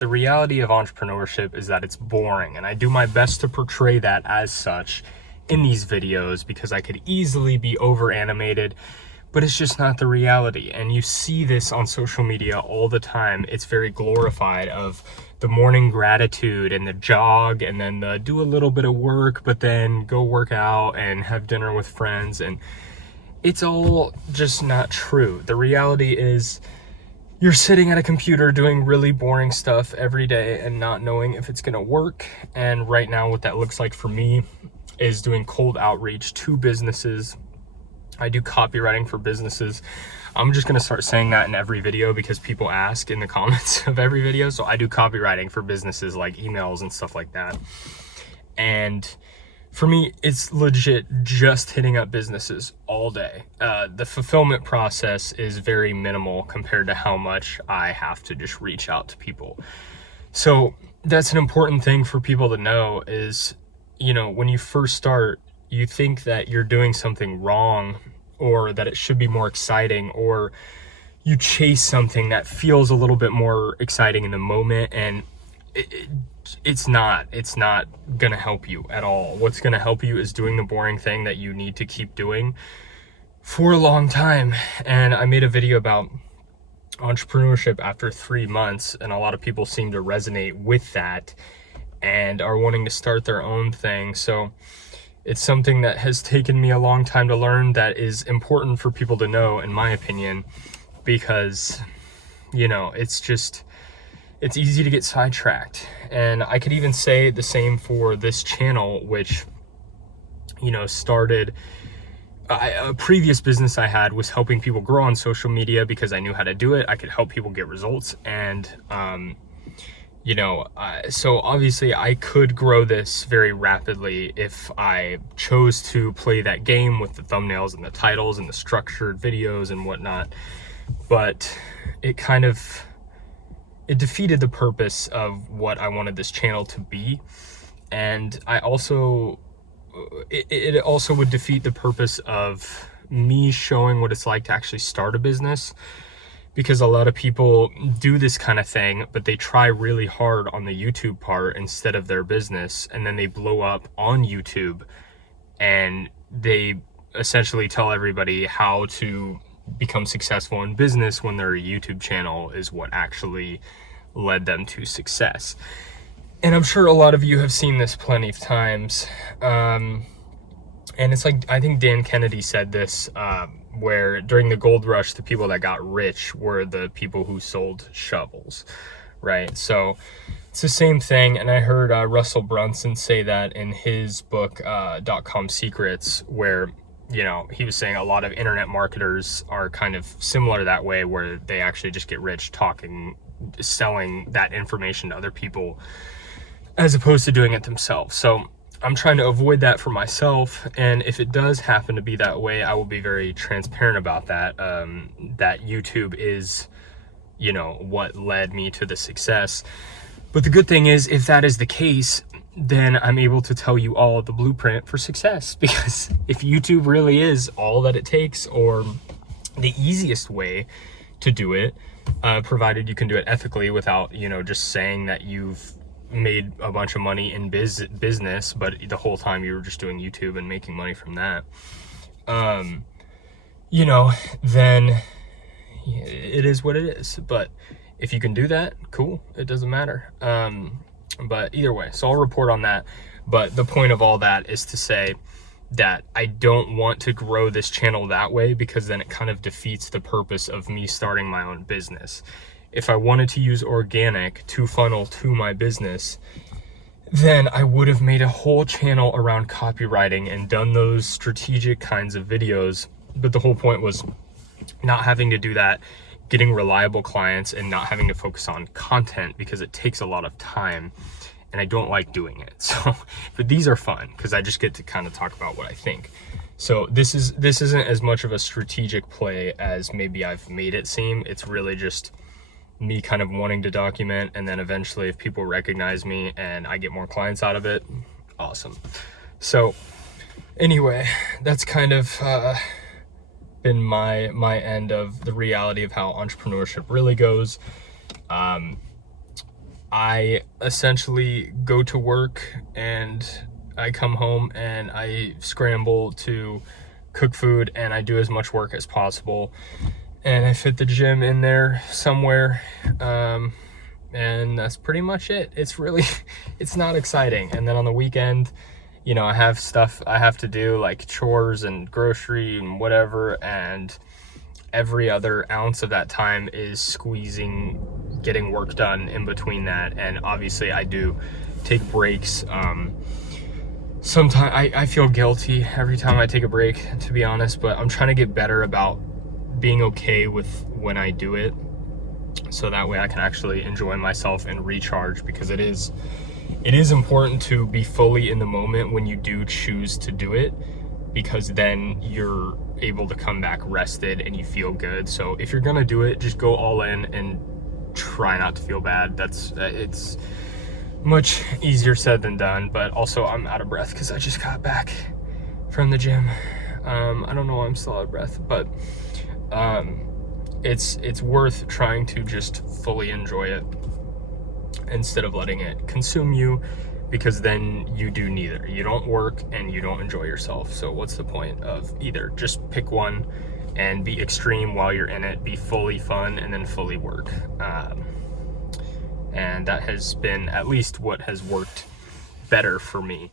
The reality of entrepreneurship is that it's boring, and I do my best to portray that as such in these videos because I could easily be over animated, but it's just not the reality. And you see this on social media all the time. It's very glorified of the morning gratitude and the jog and then the do a little bit of work, but then go work out and have dinner with friends. And it's all just not true. The reality is you're sitting at a computer doing really boring stuff every day and not knowing if it's gonna work. And right now what that looks like for me is doing cold outreach to businesses. I do copywriting for businesses. I'm just gonna start saying that in every video because people ask in the comments of every video. So I do copywriting for businesses, like emails and stuff like that. And for me, it's legit just hitting up businesses all day. The fulfillment process is very minimal compared to how much I have to just reach out to people. So that's an important thing for people to know is, you know, when you first start, you think that you're doing something wrong or that it should be more exciting, or you chase something that feels a little bit more exciting in the moment, and it's not gonna help you at all. What's gonna help you is doing the boring thing that you need to keep doing for a long time. And I made a video about entrepreneurship after 3 months, and a lot of people seem to resonate with that and are wanting to start their own thing. So it's something that has taken me a long time to learn that is important for people to know, in my opinion, because, you know, it's easy to get sidetracked. And I could even say the same for this channel, which, you know, started a previous business I had was helping people grow on social media because I knew how to do it. I could help people get results. And, you know, so obviously I could grow this very rapidly if I chose to play that game with the thumbnails and the titles and the structured videos and whatnot. But it defeated the purpose of what I wanted this channel to be. And it also would defeat the purpose of me showing what it's like to actually start a business, because a lot of people do this kind of thing, but they try really hard on the YouTube part instead of their business, and then they blow up on YouTube and they essentially tell everybody how to become successful in business when their YouTube channel is what actually led them to success. And I'm sure a lot of you have seen this plenty of times. And it's like, I think Dan Kennedy said this, where during the gold rush, the people that got rich were the people who sold shovels, right? So it's the same thing. And I heard Russell Brunson say that in his book, .com Secrets, where, you know, he was saying a lot of internet marketers are kind of similar that way, where they actually just get rich selling that information to other people as opposed to doing it themselves. So I'm trying to avoid that for myself. And if it does happen to be that way, I will be very transparent about that, that YouTube is, you know, what led me to the success. But the good thing is, if that is the case, then I'm able to tell you all the blueprint for success. Because if YouTube really is all that it takes, or the easiest way to do it, provided you can do it ethically without, you know, just saying that you've made a bunch of money in business, but the whole time you were just doing YouTube and making money from that, you know, then it is what it is. But if you can do that, cool, it doesn't matter. But either way, so I'll report on that. But the point of all that is to say that I don't want to grow this channel that way, because then it kind of defeats the purpose of me starting my own business. If I wanted to use organic to funnel to my business, then I would have made a whole channel around copywriting and done those strategic kinds of videos. But the whole point was not having to do that, getting reliable clients, and not having to focus on content because it takes a lot of time and I don't like doing it. So, but these are fun because I just get to kind of talk about what I think. So this isn't as much of a strategic play as maybe I've made it seem. It's really just me kind of wanting to document, and then eventually if people recognize me and I get more clients out of it, awesome. So anyway, that's kind of been my end of the reality of how entrepreneurship really goes. I essentially go to work and I come home and I scramble to cook food and I do as much work as possible. And I fit the gym in there somewhere. And that's pretty much it. It's really, it's not exciting. And then on the weekend, you know, I have stuff I have to do like chores and grocery and whatever. And every other ounce of that time is squeezing, getting work done in between that. And obviously I do take breaks. Sometimes I feel guilty every time I take a break, to be honest, but I'm trying to get better about being okay with when I do it, so that way I can actually enjoy myself and recharge, because it is important to be fully in the moment when you do choose to do it, because then you're able to come back rested and you feel good. So if you're gonna do it, just go all in and try not to feel bad. It's much easier said than done, but also I'm out of breath because I just got back from the gym. I don't know why I'm still out of breath, but it's worth trying to just fully enjoy it instead of letting it consume you, because then you do neither. You don't work and you don't enjoy yourself. So what's the point of either? Just pick one and be extreme while you're in it, be fully fun and then fully work. And that has been at least what has worked better for me.